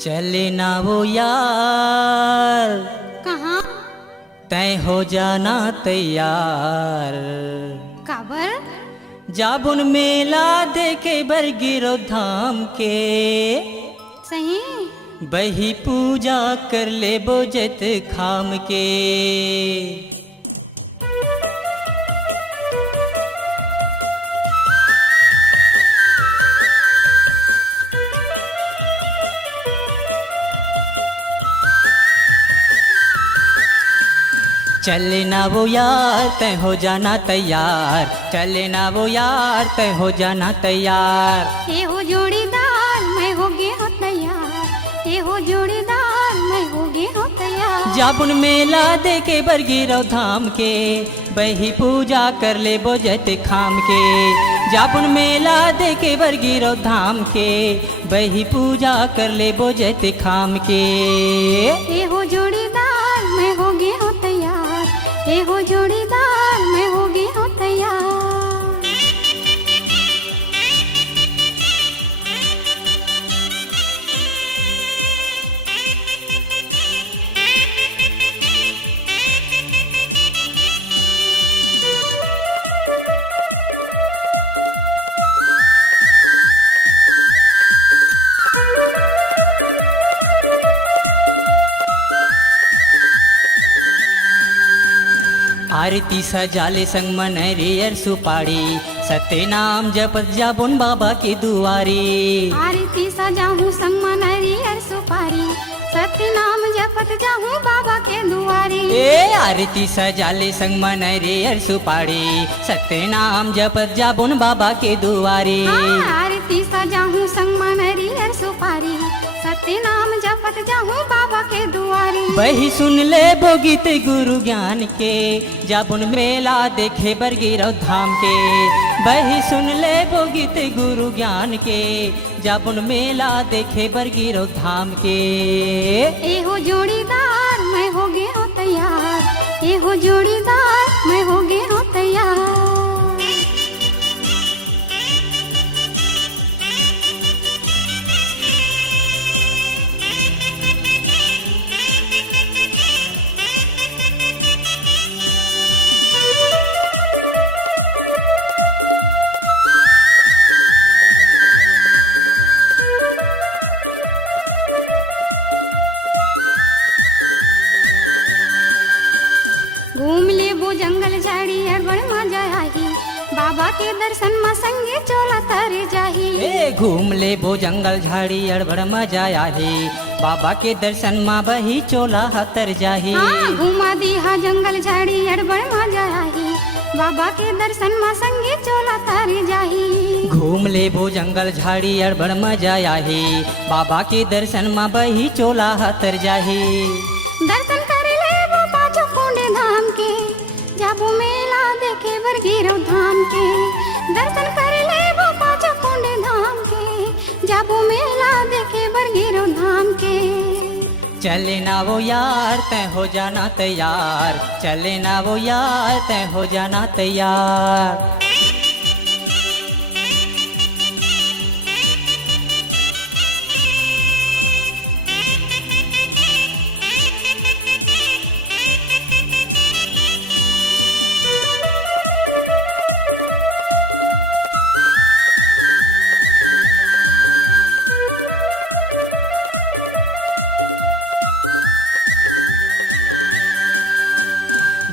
चले ना वो यार कहाँ? तय हो जाना तैयार। काबर? जाबुन मेला देखे बरगिरो धाम के सही। बही पूजा कर ले बोजत खाम के। चले ना वो यार तय हो जाना तैयार। चले ना वो यार तय हो जाना तैयार। ये हो जोड़ीदार मैं हो गे हो तैयार। ये हो जोड़ीदार मैं हो गे हो तैयार। जाबुन मेला देखे बरगिरो धाम के बही पूजा कर ले बोजत खाम के। जाबुन मेला देखे बरगिरो धाम के बही पूजा कर ले बोजत खाम के। ये हो जोड़ीदार मैं हो गे हो तैयार। ये हो जोड़ीदार मैं हो गे हो तैयार। आरती सजाले संग मनरियर सुपाड़ी सत्य नाम जपत जाबुन बाबा की दुआरी। आरती सजाहूँ संग मनरियर सुपारी सत्य नाम जपत जाहूँ बाबा के दुआरी। ए आरती सजाले संग मनरियर सुपाड़ी सत्य नाम जपत जाबुन बाबा के दुआरी। हाँ, आरती सजाहूँ संग मनरियर सुपारी सत्य नाम जपत जाहूँ बाबा के दुआरी। बही सुन ले बो गीत गुरु ज्ञान के जाबुन मेला देखे बरगिरो धाम के। बही सुन ले बो गीत गुरु ज्ञान के जाबुन मेला देखे बरगिरो धाम के। ए हो जोड़ीदार मैं हो गे हो तैयार। ए हो जोड़ीदार मैं हो गे हो तैयार। घूम ले वो जंगल झाड़ी अड़बड़ मजा आई बाबा के दर्शन में संगे चोला तारे जाही। ए घूम ले बो जंगल झाड़ी अड़बड़ मजा आही बाबा के दर्शन माँ बही चोला हतर जाही। हाँ, घुमा दी हा जंगल झाड़ी अड़बड़ मजा आई बाबा के दर्शन में संगे चोला तारे जाही। घूम ले बो जंगल झाड़ी अड़बड़ मजा आही बाबा के दर्शन माँ बही चोला हतर जाही। दर्शन करे ले वो पाँचों कुंडे धाम के जाबो मेला देखे बरगिरो धाम के। दर्शन करे ले वो पाँचों कुंडे धाम के जाबो मेला देखे बरगिरो धाम के। चले ना वो यार तय हो जाना तैयार। चले ना वो यार तय हो जाना तैयार।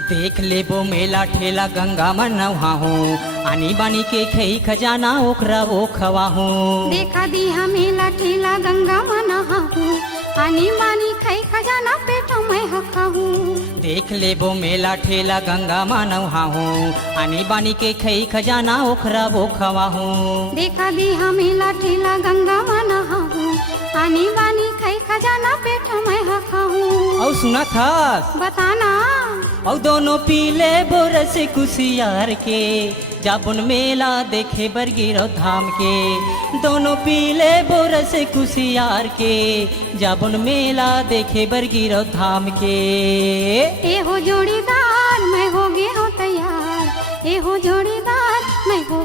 देख ले बो मेला ठेला गंगा मन नहा हूँ आनी बानी के खई खजाना ओखरा वो खवा हूँ। देखा दी मेला ठेला गंगा मना हूँ आनी बानी खई खजाना पेटो मैं हका हूँ। देख ले बो मेला ठेला गंगा मन नहा हूँ आनी बानी के खई खजाना ओखरा वो खवा हूँ। देखा दी मेला ठेला गंगा मना हूँ आनी बानी खई खजाना पेटो मैं हका हूँ। और सुना था बताना। और दोनों पीले बोरस कुशियार के जाबुन मेला देखे बरगिरो धाम के। दोनों पीले बोरस कुशियार के जाबुन मेला देखे बरगिरो धाम के। ए हो जोड़ीदार मैं हो गे हो तैयार। ए हो जोड़ीदार मैं हो